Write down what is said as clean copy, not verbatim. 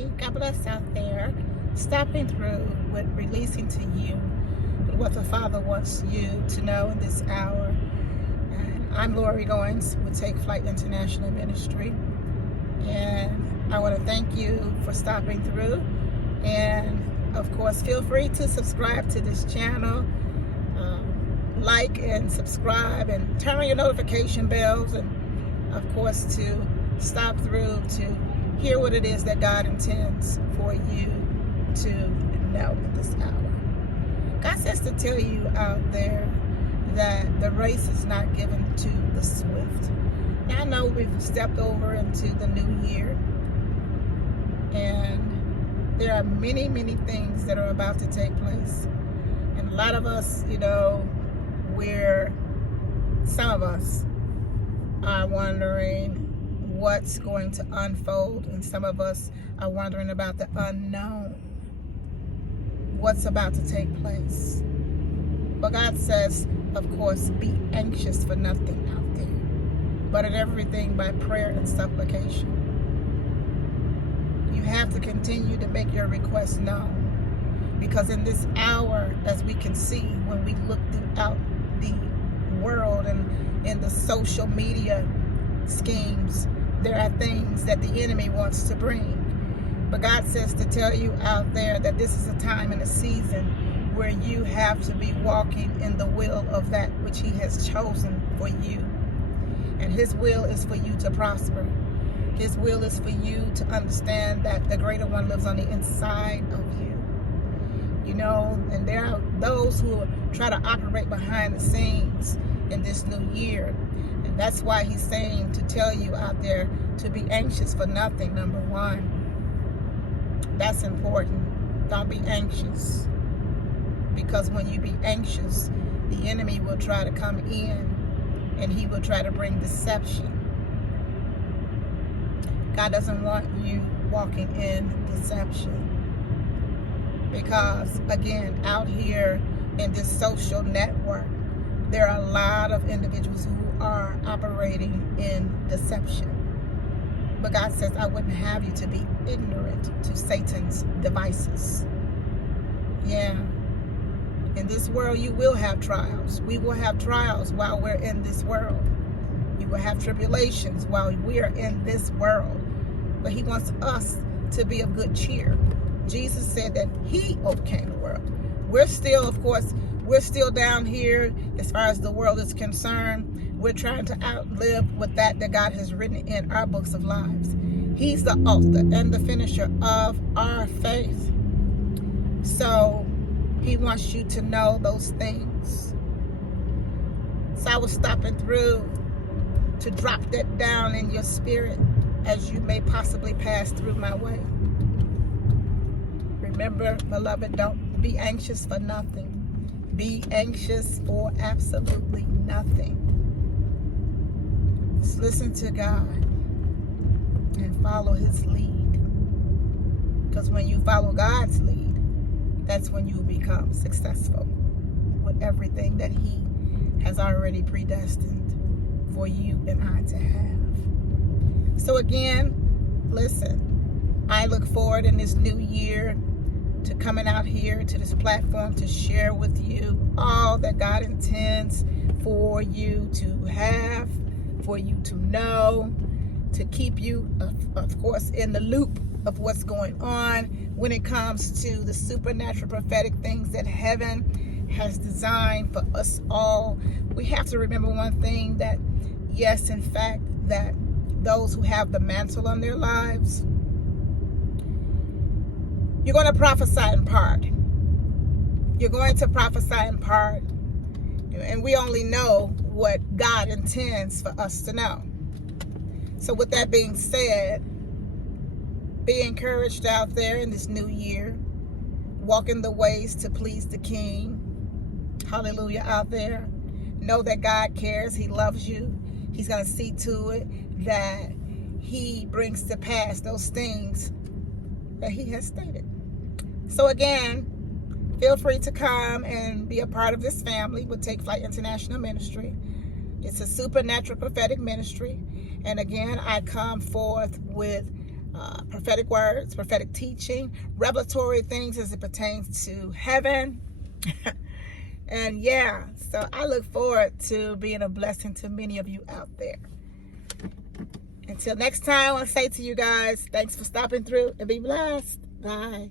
Hey, God bless out there. Stopping through with releasing to you what the Father wants you to know in this hour. And I'm Lori Goins with Take Flight International Ministry. And I want to thank you for stopping through. And of course, feel free to subscribe to this channel. Like and subscribe and turn on your notification bells. And of course, to stop through to hear what it is that God intends for you to know in this hour. God says to tell you out there that the race is not given to the swift. Now I know we've stepped over into the new year, and there are many, many things that are about to take place. And a lot of us, some of us are wondering what's going to unfold, and some of us are wondering about the unknown, what's about to take place. But God says, of course, be anxious for nothing out there, but in everything by prayer and supplication. You have to continue to make your requests known, because in this hour, as we can see when we look throughout the world and in the social media schemes, there are things that the enemy wants to bring. But God says to tell you out there that this is a time and a season where you have to be walking in the will of that which He has chosen for you. And His will is for you to prosper. His will is for you to understand that the greater one lives on the inside of you. And there are those who try to operate behind the scenes in this new year. And that's why He's saying to tell you out there to be anxious for nothing, number one. That's important. Don't be anxious. Because when you be anxious, the enemy will try to come in and he will try to bring deception. God doesn't want you walking in deception. Because, again, out here in this social network, there are a lot of individuals who are operating in deception. But God says, I wouldn't have you to be ignorant to Satan's devices. Yeah. In this world, you will have trials. We will have trials while we're in this world. You will have tribulations while we are in this world. But He wants us to be of good cheer. Jesus said that He overcame the world. We're still, of course, down here as far as the world is concerned. We're trying to outlive with that God has written in our books of lives. He's the author and the finisher of our faith. So He wants you to know those things. So I was stopping through to drop that down in your spirit as you may possibly pass through my way. Remember, beloved, don't be anxious for nothing. Be anxious for absolutely nothing. Just listen to God and follow His lead. Because when you follow God's lead, that's when you become successful with everything that He has already predestined for you and I to have. So again, listen, I look forward in this new year to coming out here to this platform to share with you all that God intends for you to have, for you to know, to keep you, of course, in the loop of what's going on when it comes to the supernatural prophetic things that heaven has designed for us all. We have to remember one thing, that yes, in fact, that those who have the mantle on their lives, you're going to prophesy in part. You're going to prophesy in part. And we only know what God intends for us to know. So with that being said, be encouraged out there in this new year. Walk in the ways to please the King. Hallelujah out there. Know that God cares. He loves you. He's going to see to it that He brings to pass those things that He has stated. So again, feel free to come and be a part of this family with Take Flight International Ministry. It's a supernatural prophetic ministry. And again, I come forth with prophetic words, prophetic teaching, revelatory things as it pertains to heaven. And yeah, so I look forward to being a blessing to many of you out there. Until next time, I want to say to you guys, thanks for stopping through and be blessed. Bye.